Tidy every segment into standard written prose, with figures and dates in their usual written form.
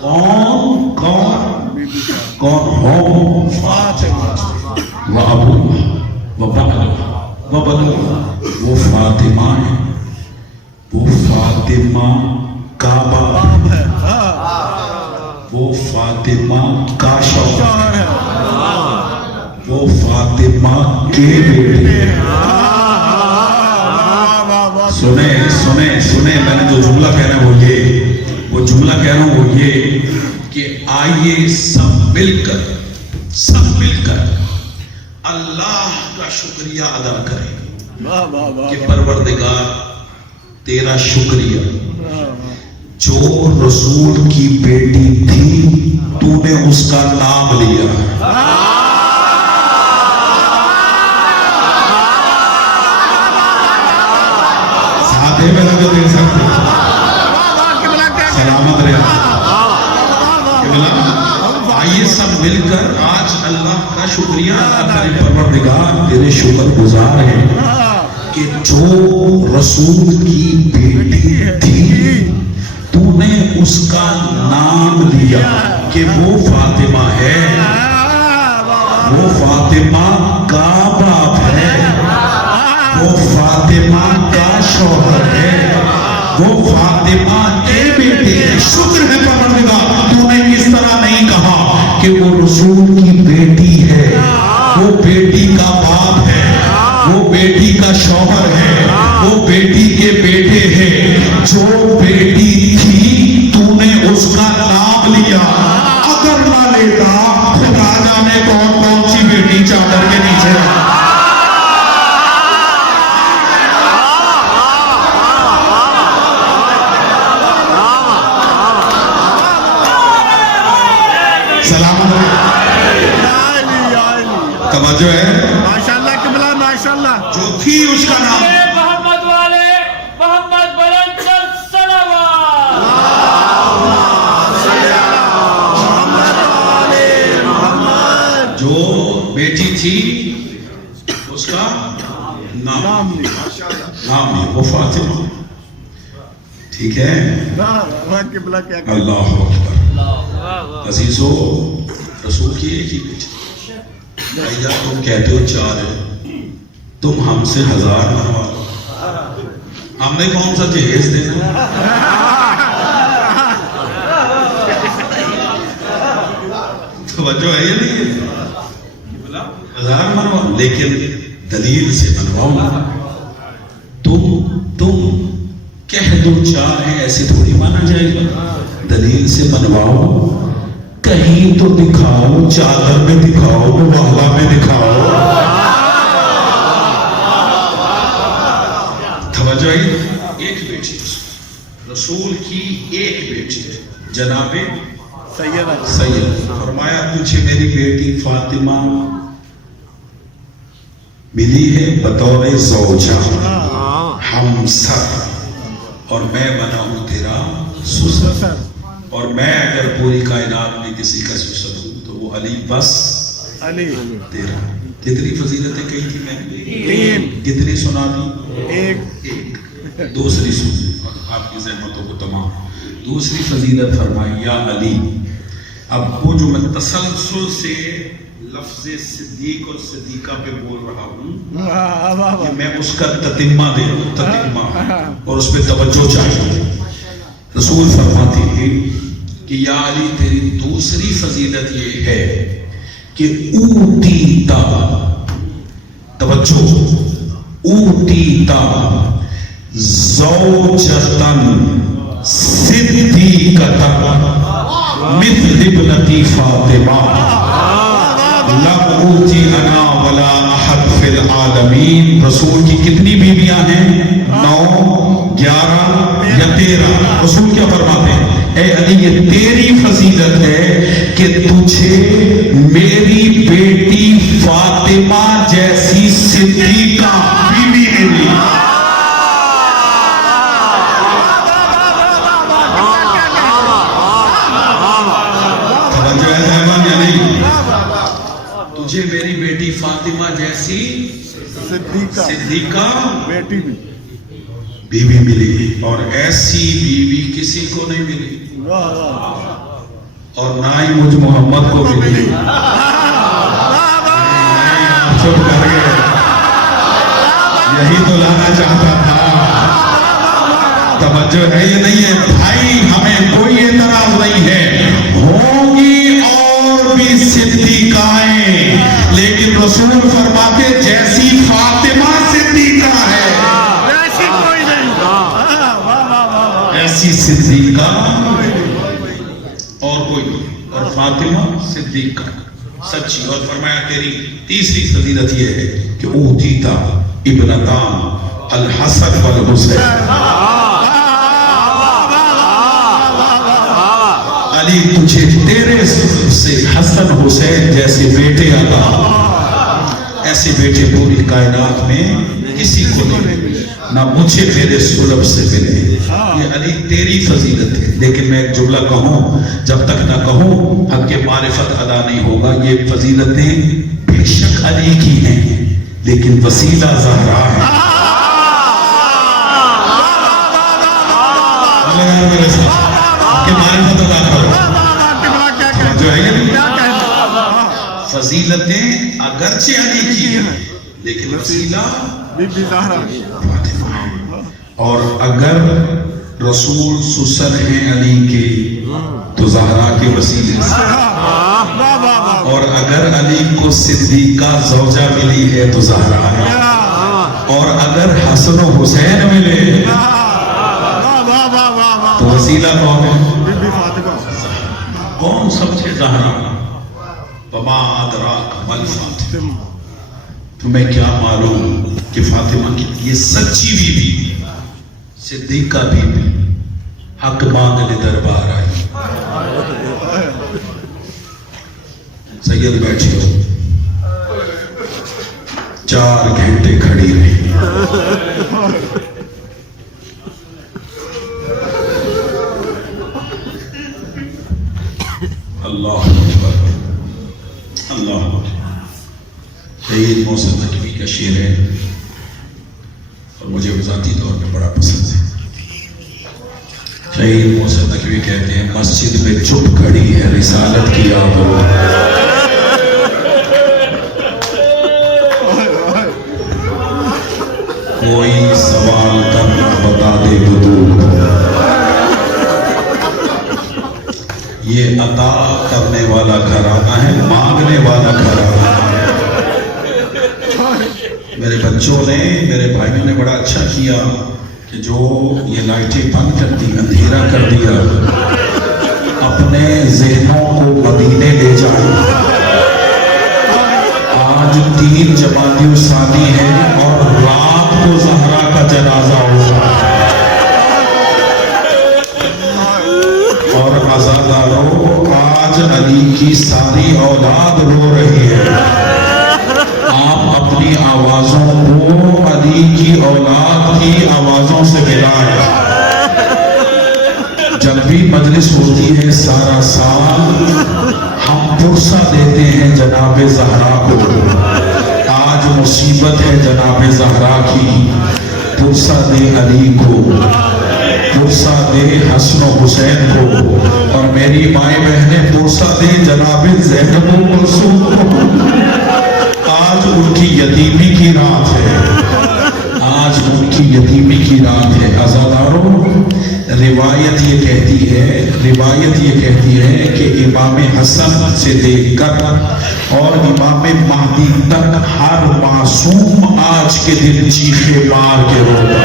کون ہو فاطمہ و ابوہا و بعلہا و بنوہا، وہ فاطمہ ہے، وہ فاطمہ کا باپ ہے، وہ فاطمہ کا شوہر ہے، وہ فاطمہ کے بیٹے ہیں۔ سنیں میں نے جو جملہ کہہ رہا ہوں وہ جملہ کہہ رہا ہوں وہ یہ کہ آئیے سب مل کر اللہ کا شکریہ ادا کریں کہ پروردگار تیرا شکریہ، جو رسول کی بیٹی تھی تو نے اس کا نام لیا، ساتھے میں نظر دے سکتے سلامت رہے۔ آئیے سب مل کر آج اللہ کا شکریہ ادا کریں، پروردگار تیرے شکر گزار ہیں کہ جو رسول کی بیٹی تھی تو نے اس کا نام لیا کہ وہ فاطمہ ہے، وہ فاطمہ کا باپ ہے، وہ فاطمہ کا شوہر ہے، وہ فاطمہ کے بیٹے ہیں۔ شکر ہے پروردگار تو نے اس طرح نہیں کہا کہ وہ رسول کی بیٹی ہے، وہ بیٹی کا باپ ہے، وہ بیٹی کا شوہر ہے، وہ بیٹی کے بیٹے ہیں، جو بیٹی تھی تو نے اس کا نام لیا۔ اگر نہ لیتا خدا جانے کون سی بیٹی چادر کے نیچے ہے۔ سلامت توجہ ہے، ماشاءاللہ قبلہ ماشاءاللہ، جو تھی اس کا نام محمد والے محمد بلند صلوات، جو بیٹی تھی اس کا نام ہے وہ فاطمہ، ٹھیک ہے۔ قبلہ کیا کہ اللہ اکبر۔ عزیزو، رسول کی ایک ہی بیٹی، بھائی جان تم کہتے ہو 4 ہے، تم ہم سے 1000 منوا لو، ہم نے کون سا جہیز دینا؟ توجہ ہے یا نہیں ہے؟ 1000 منوا، لیکن دلیل سے منواؤ۔ تم کہہ دو 4 ہے ایسے تھوڑی مانا جائے گا، دلیل سے منواؤ، کہیں تو دکھاؤ، چادر میں دکھاؤ، محلہ میں دکھاؤ۔ توجہ ہے، ایک بیٹی رسول کی، ایک بیٹی جناب سید، فرمایا تجھے میری بیٹی فاطمہ ملی ہے بطور زوجہ ہمسر، اور میں بنا ہوں تیرا سسر، اور میں اگر پوری کائنات میں کسی کا سسر ہوں تو وہ علی بس علی تیرا۔ کتنی فضیلتیں کہی تھی میں نے؟ 3۔ کتنی سنا دی؟ 1۔ دوسری سنی آپ کی زحمتوں کو تمام۔ دوسری فضیلت فرمائی یا علی، اب وہ جو میں تسلسل سے لفظ صدیق اور صدیقہ پہ بول رہا ہوں کہ میں اس کا تتمہ دے رہا ہوں، تتمہ، اور اس پہ توجہ چاہیے۔ رسول فرماتے ہیں کہ یا علی تیری دوسری فضیلت یہ ہے کہ اوتیتا، توجہ، اوتیتا زوجتن صدیقتن مثل ابنتی فاطمہ لم اوتی انا ولا احد فی العالمین۔ رسول کی کتنی بیویاں ہیں؟ 9، 11 یا 13۔ رسول کیا فرماتے ہیں؟ اے علی یہ تیری فضیلت ہے کہ تجھے میری بیٹی فاطمہ جیسی صدیقہ بیوی ملی۔ تجھے میری بیٹی فاطمہ جیسی صدیقہ بیٹی بھی بیوی ملی، اور ایسی بیوی کسی کو نہیں ملی۔ اور نہ ہی مجھ محمد کو ملی. چپ کر گئے. یہی تو لانا چاہتا تھا. توجہ ہے یہ نہیں ہے بھائی؟ ہمیں کوئی اعتراض نہیں ہے. ہوں گی اور بھی صدیقائیں، لیکن رسول فرماتے جیسی فاطمہ صدیقہ ہے ایسی کوئی نہیں. ایسی صدیقہ اور کوئی نہیں. اور فاطمہ صدیقہ سچی. اور فرمایا تیری تیسری فضیلت یہ ہے کہ اوتیتا ابنتان الحسن والحسین. علی تجھے تیرے سے حسن حسین جیسے بیٹے عطا. ایسے بیٹے پوری کائنات میں کسی کو نہیں، نہ مجھے میرے سلب سے ملے. یہ علی تیری فضیلت ہے. لیکن میں ایک جملہ کہوں، جب تک نہ کہوں حق معرفت ادا نہیں ہوگا. یہ فضیلتیں بے شک علی کی ہیں، لیکن وسیلہ زہرا ہے. میرے ساتھ کہ معرفت ادا کرو. جو ہے فضیلتیں اگرچہ علی کی ہیں، لیکن وسیلہ بی بی زہرا. اور اگر رسول سسر ہیں علی کے تو زہرا کے وسیلے سے، اور اگر علی کو صدیقہ زوجہ ملی ہے تو زہرا ہے، اور اگر حسن و حسین ملے تو وسیلہ کون ہے؟ بی بی فاطمہ. کون سب سے زہرا؟ وما ادراک مل فاطمہ. تمہیں کیا معلوم کہ فاطمہ کی یہ سچی بیوی صدیقہ بیوی حق مانگنے دربار آئی. سید بیٹھی ہو 4 گھنٹے کھڑی رہی. اللہ اکبر اللہ اکبر. سید محسن نقوی کا شعر ہے اور مجھے ذاتی طور پہ بڑا پسند ہے. سید محسن نقوی کہتے ہیں مسجد میں چپ کھڑی ہے رسالت کی آواز. کوئی سوال کرنا بتا دے بدور. یہ عطا کرنے والا گھرانہ ہے، مانگنے والا گھرانہ ہے. میرے بچوں نے، میرے بھائیوں نے بڑا اچھا کیا کہ جو یہ لائٹیں بند کر دی، اندھیرا کر دیا. اپنے ذہنوں کو مدینے لے جائیں. آج 3 جمادی الثانی ہے اور رات کو زہرا کا جنازہ ہوگا. اور عزاداروں آج علی کی ساری اولاد رو رہی ہے. آپ اپنی آوازوں کو علی کی اولاد کی آوازوں سے ملائیں. جب بھی مجلس ہوتی ہے سارا سال ہم پرسہ دیتے ہیں جناب زہرا کو. آج مصیبت ہے جناب زہرا کی، پرسہ دے علی کو، پرسہ دے حسن و حسین کو. اور میری مائیں بہنیں پرسہ دے جناب زینب و کلثوم کو. آج ان کی یتیمی کی رات ہے، آج ان کی یتیمی کی رات ہے. عزاداروں روایت یہ کہتی ہے کہ امام حسن سے دیکھ کر اور امام مہدی تک ہر معصوم آج کے دن چیخے مار کے روتا.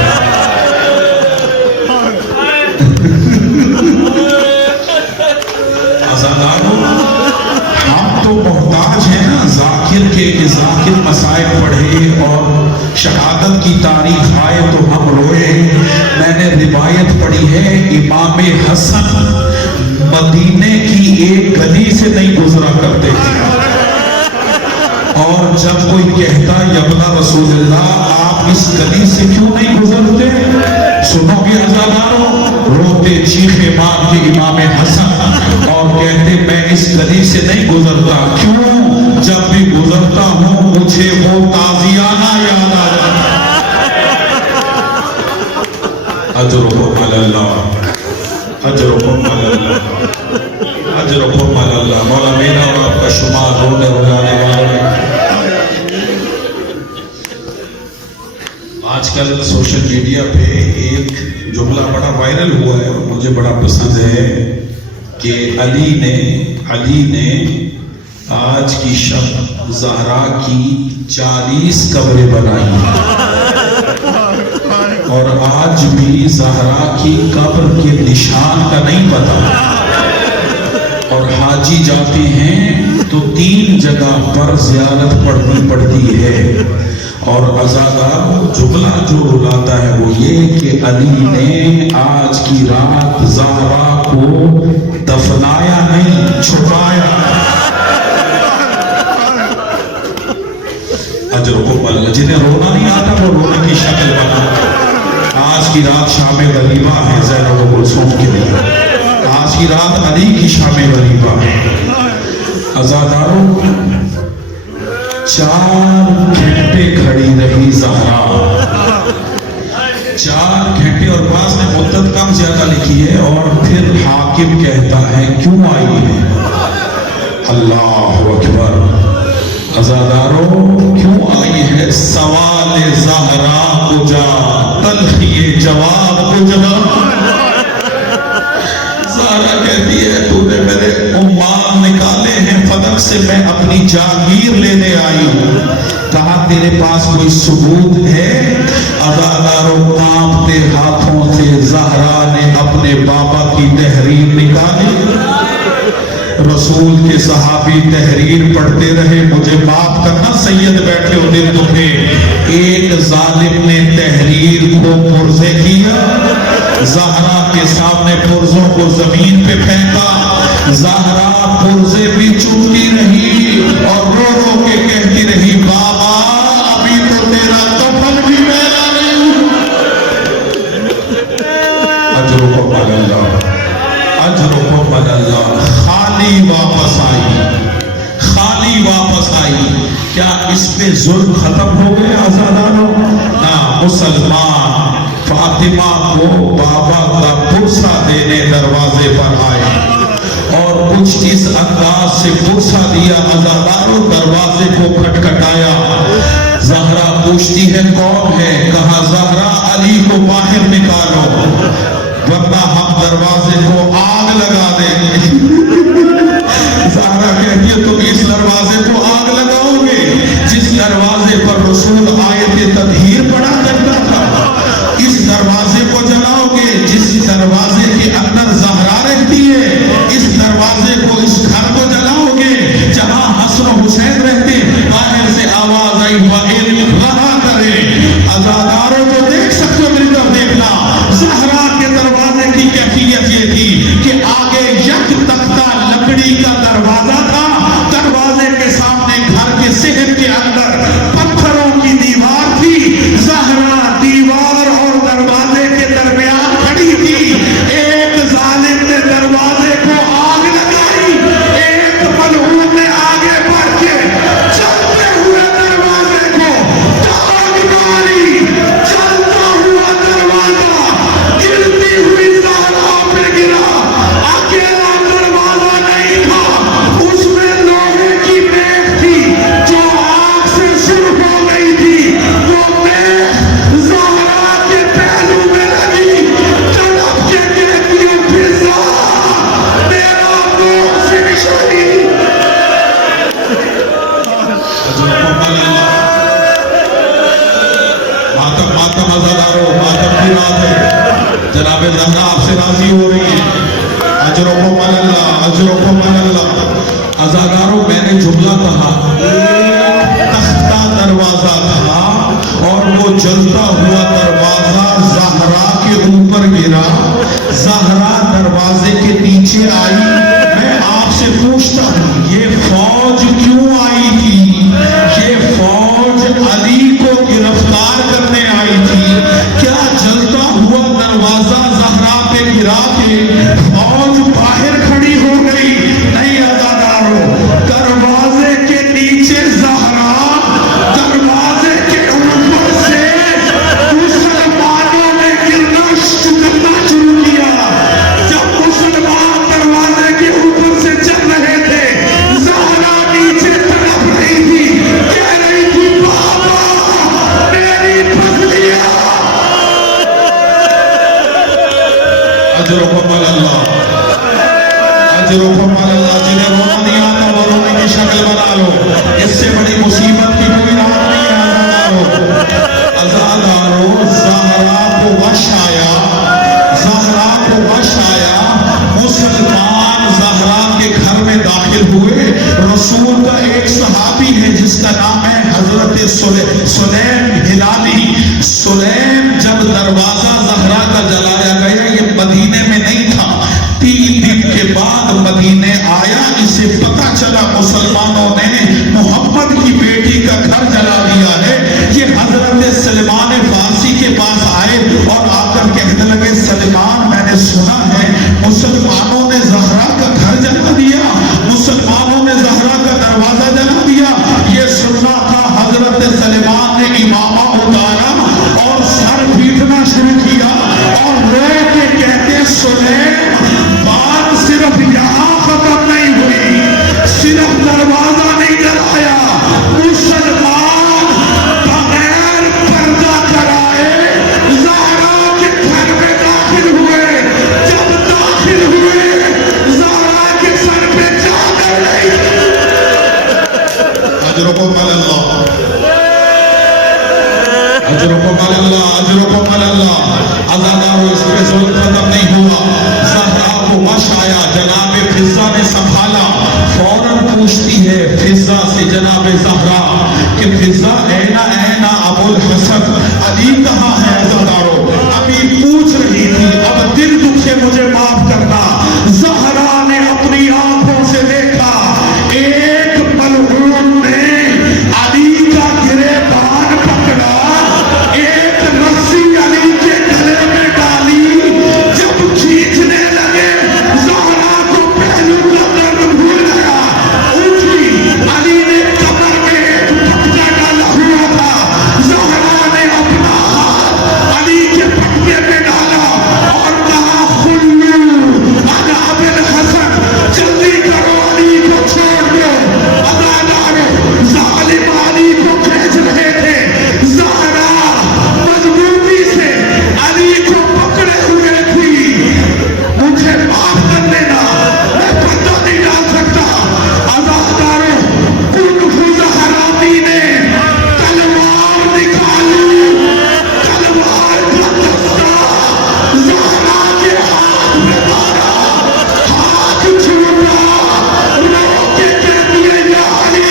ہم تو محتاج ہیں نا ذاکر کے کہ ذاکر مسائل پڑھے اور شہادت کی تاریخ آئے تو ہم روئے. میں نے روایت پڑھی ہے امام حسن مدینے کی ایک گلی سے نہیں گزرا کرتے تھے. اور جب کوئی کہتا یبنا رسول اللہ آپ اس گلی سے کیوں نہیں گزرتے، سنو گے عزاداروں، روتے چیخے مار کے امام حسن اور کہتے میں اس گلی سے نہیں گزرتا. کیوں؟ جب بھی گزرتا ہوں مجھے وہ تازیانہ یاد آ جاتا. اجرکم علی اللہ، اجرکم علی اللہ، اجرکم सोशल मीडिया पे एक जुमला बड़ा वायरल हुआ है और मुझे बड़ा पसंद है कि अली ने आज की शब ज़हरा की 40 कब्रें बनाई और आज भी ज़हरा की कब्र के निशान का नहीं पता, और हाजी जाते हैं तो 3 जगह पर ज़ियारत पढ़नी पड़ती है। और अज़ादार जुमला जो रुलाता है वो ये कि अली ने आज की रात ज़हरा को दफनाया नहीं, छुपाया। अजर को पल, जिन्हें रोना नहीं आता वो रोने की शक्ल बना। आज की रात शाम गरीबा है ज़ैनब कुलसूम के लिए, आज की रात अली की शाम गरीबा है। अज़ादारों 4 घंटे खड़ी रही ज़हरा, 4 घंटे, और पास ने मुद्दत कम ज्यादा लिखी है। और फिर हाकिम कहता है क्यों आई है? अल्लाह अकबर। अज़ादारों क्यों आई है? सवाल ज़हरा को जा, तल्खिए जवाब को जगा। ज़हरा कहती है तूने मेरे उम्माल निकाले हैं फलक से, मैं अपनी जागीर लेने आई हूँ, कहा तेरे पास कोई सबूत है? अज़ादारों कांपते हाथों से ज़हरा ने अपने बाबा की तहरीर निकाली। रसूल के सहाबी तहरीर पढ़ते रहे, मुझे माफ करना सैयद बैठे हो दिल दुखे। एक जालिम ने तहरीर को पुर्जे किया, ज़हरा के सामने पुर्जों को जमीन पे फेंका। ज़हरा पुर्जे भी चूमती रही और रो रो के कहती रही बाबा अभी तो तेरा कफन भी मैला नहीं। अजरों को बदल्ला, अजरों को बदल्ला। खाली वापस आई, खाली वापस आई। क्या इस पे जुल्म खत्म हो गए आज़ादारों? ना, मुसलमान फातिमा को बाबा का पुरसा देने दरवाजे पर आए और कुछ इस अंदाज से पुरसा दिया। अज़ादारों दरवाजे को खटखटाया। ज़हरा पूछती है कौन है? कहा ज़हरा अली को बाहर निकालो वरना हम दरवाजे को आग लगा देंगे। ज़हरा कहती है तुम इस दरवाजे को आग लगाओगे जिस दरवाजे पर रसूल आयत तदहीर पढ़ा करता था? इस दरवाजे को जलाओगे जिस दरवाजे के अंदर ज़हरा रहती है? इस दरवाजे को, इस घर को जलाओगे जहां हसन हुसैन रहते? बाहर से आवाज आई रहा करे। अज़ादारों को देख सकते हो, मेरी तरफ देखना। ज़हरा के दरवाजे की कैफियत ये थी कि आगे यक तख्ता लकड़ी का दरवाजा था, दरवाजे के सामने घर के सेहर के अंदर पत्थरों की दीवार थी। ज़हरा दीवार और दरवाजे के दरमियान खड़ी थी। एक जालिम ने दरवाजे को आग लगाई, एक मलऊन ने आगे बढ़ के चलते हुए दरवाजे को आग मारी। चलता हुआ दरवाजा गिरती हुई ज़हरा पे गिरा। अकेला दरवाजा नहीं था, उसमें लोहे की मेख थी जो आग से सुर्ख हो गई थी। वो मेख ज़हरा के पहलू में लगी, तड़प के कहती है फिजा मेरा मुंह से निशानी। मातम मातम अज़ादारों, मातम की रात है। जनाब ज़हरा आपसे राजी हो रही है। अजरों को मल्ला, अजरों को मल्ला। अज़ादारों मैंने जुमला कहा, तख्ता दरवाजा था और वो जलता हुआ दरवाजा ज़हरा के ऊपर गिरा। ज़हरा दरवाजे के नीचे आई। मैं आपसे पूछता हूं ये फौज क्यों आई थी? ये फौज अली को गिरफ्तार करने आई थी। क्या जलता हुआ दरवाजा ज़हरा पे गिरा के फौज बाहर खड़ी हो गई? नहीं अज़ादारों, दरवाजे के नीचे ज़हरा, दरवाजे के ऊपर से मुसलमानों ने गिरना शुरू किया। जब मुसलमान दरवाजे अजरुकुम अल्लाह, जिन्हें रोना नहीं आता वो रोने की शक्ल बना लो, इससे बड़ी मुसीबत की कोई रात नहीं है। अज़ादारो ज़हरा को वश आया, ज़हरा को वश आया, मुसलमान ज़हरा के घर में दाखिल हुए। रसूल का एक सहाबी है जिसका नाम है हजरत सुलैम हिलाली। सुलैम जब दरवाजा ज़हरा का जलाया गया, ये मदीने में नहीं था, 3 दिन के बाद मदीने आया। इसे पता चला मुसलमानों ने मोहम्मद की बेटी का घर जला दिया है। ये हजरत सलमान फारसी के पास आए और आकर कहने लगे, सलमान मैंने सुना है मुसलमानों ने ज़हरा का घर जला दिया, मुसलमानों ने ज़हरा का दरवाजा जला दिया। ये सुनना था। हजरत सलमान ने इमामा उतारा और सर पीटना शुरू किया और रो के कहते, सुलैम बात सिर्फ यहाँ खत्म नहीं हुई, सिर्फ दरवाजा नहीं जलाया, मुसलमान बगैर पर्दा कराए ज़हरा के घर में दाखिल हुए। जब दाखिल हुए ज़हरा के सर पे चादर नहीं। अजरुकुम अल्लाह, अजरुकुम अल्लाह, अजरुकुम अल्लाह। अज़ादारो इस पे ज़ुल्म खत्म नहीं हुआ। ज़हरा को वश आया, जनाबे फिज़्ज़ा ने संभाला। फौरन पूछती है फिज़्ज़ा से जनाबे ज़हरा कि फिज़्ज़ा ऐना ऐना अबुल हसन, अली कहाँ है? अज़ादारो अभी पूछ रही थी, अब दिल दुखे मुझे माफ करना। ज़हरा ने अपनी आंखों से देखा, एक मलऊन ने अली का गिरेबान पकड़ा, एक रस्सी अली के गले में डाली। जब खींचने लगे ज़हरा को पहलू का दर्द भूल गया, उठी। अली ने कमर में एक पटका डाला हुआ था, ज़हरा ने अपना हाथ अली के पटके पे डाला और कहा, खुल्लू अना अबुल हसन, जल्दी करो अली को छोड़ दो। अज़ादारो ज़ालिम अली को खींच रहे थे, ज़हरा मजबूती से अली को पकड़े हुए थी। मुझे माफ कर देना, मैं पर्दा नहीं डाल सकता। अज़ादारो कुल्लू ज़हरानी ने तलवार निकाली, तलवार का दस्ता ज़हरा के हाथ में मारा, हाथ छूटा, रो के कह दिए, या अली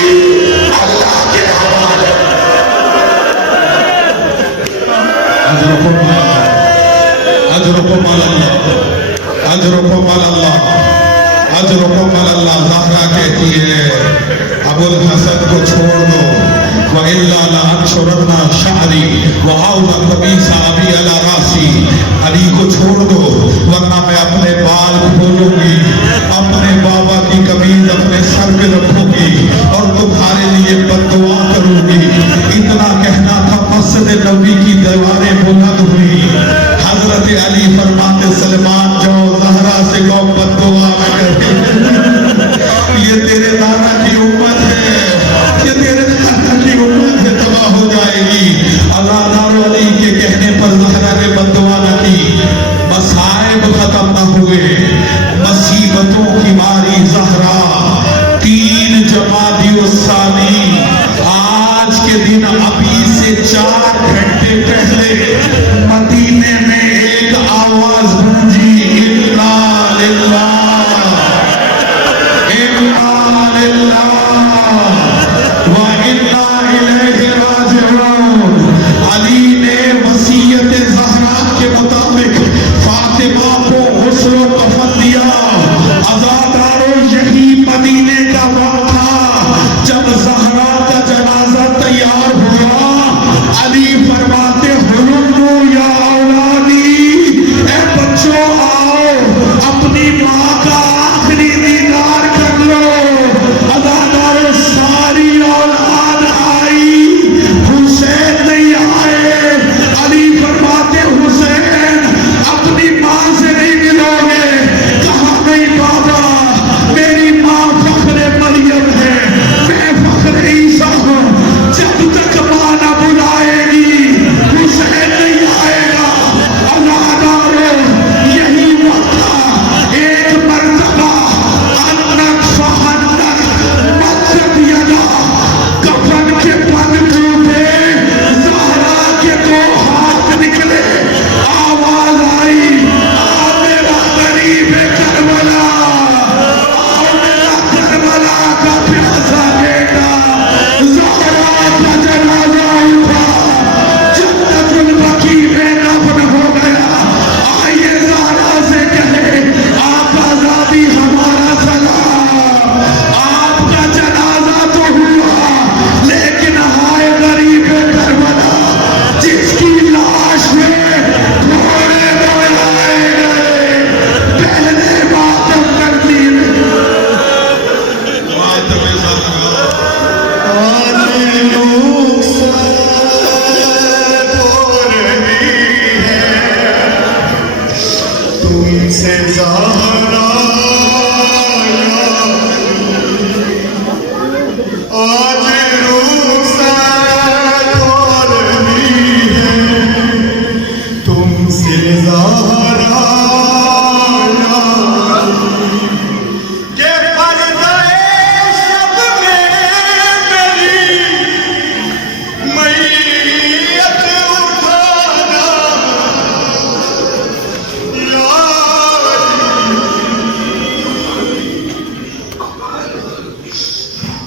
अल्लाह के हवाले। अजरुकुम अल्लाह, अजरुकुम अल्लाह, अजरुकुम अल्लाह। ज़हरा कहती है, अबुल हसन को छोड़ दो, वइल्ला लअनशुरन्ना शअरी वअौज़ा कमीसा अबी अला रासी। अली को छोड़ दो वरना मैं अपने बाल खोलूंगी, अपने बाबा की कमीज अपने सर पे रखूंगी और तुम्हारे लिए बद्दुआ करूंगी। इतना कहना था, मस्जिद नबी की दीवारें बुलंद हुई। हजरत अली फरमाते, सलमान जाओ ज़हरा से कहो बद्दुआ न करे। ये तेरे दादा की उम्मत है, ये तेरे दादा की उम्मत है, तबाह हो जाएगी। अज़ादारो अली के कहने पर ज़हरा ने बद्दुआ न की। मसाइब खत्म न हुए, मुसीबतों की मारी ज़हरा 3 जमादी उस्सानी, आज के दिन अभी से 4 घंटे पहले मदीने में एक आवाज गूंजी, इन्ना लिल्लाह इन्ना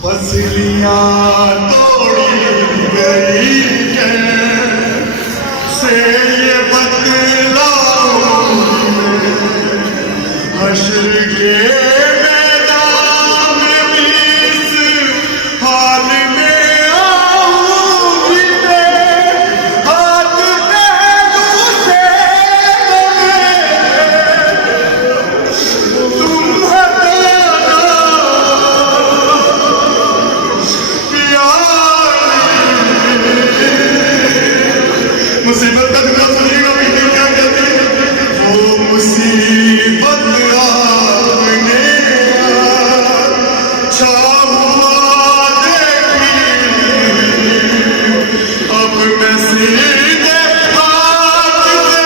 پسلیاں توڑی گئی کیسے یہ بتلاؤں حشر کے میدان میں اس حال میں آؤں گی میں ہاتھ پہلو سے تم ہٹانا مصیبت کا دکھا سنیے گا بیٹی کیا کہتے ہیں وہ مصیبت آپ نے چھاوا دیکھی اب میں سیدھے ہاتھ سے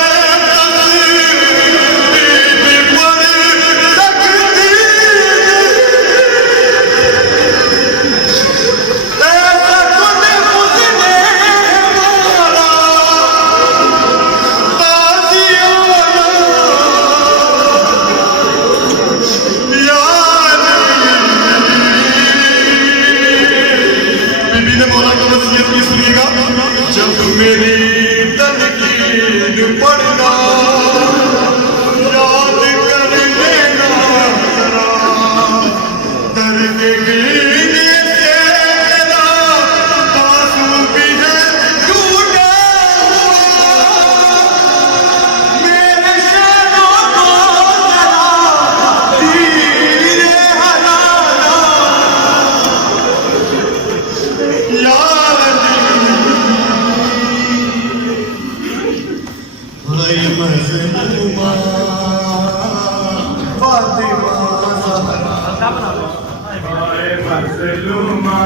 تصویر پر تقدیر ایسا خود مجھ نے مارا جب میری تنقید پڑھنا یاد کر لینا ذرا درد گرینے سے میرا آنسو بھی ہے ٹوٹا میرے شانوں کو ذرا دھیرے ہلانا یار مظلومہ فاطمہ زہرا مظلومہ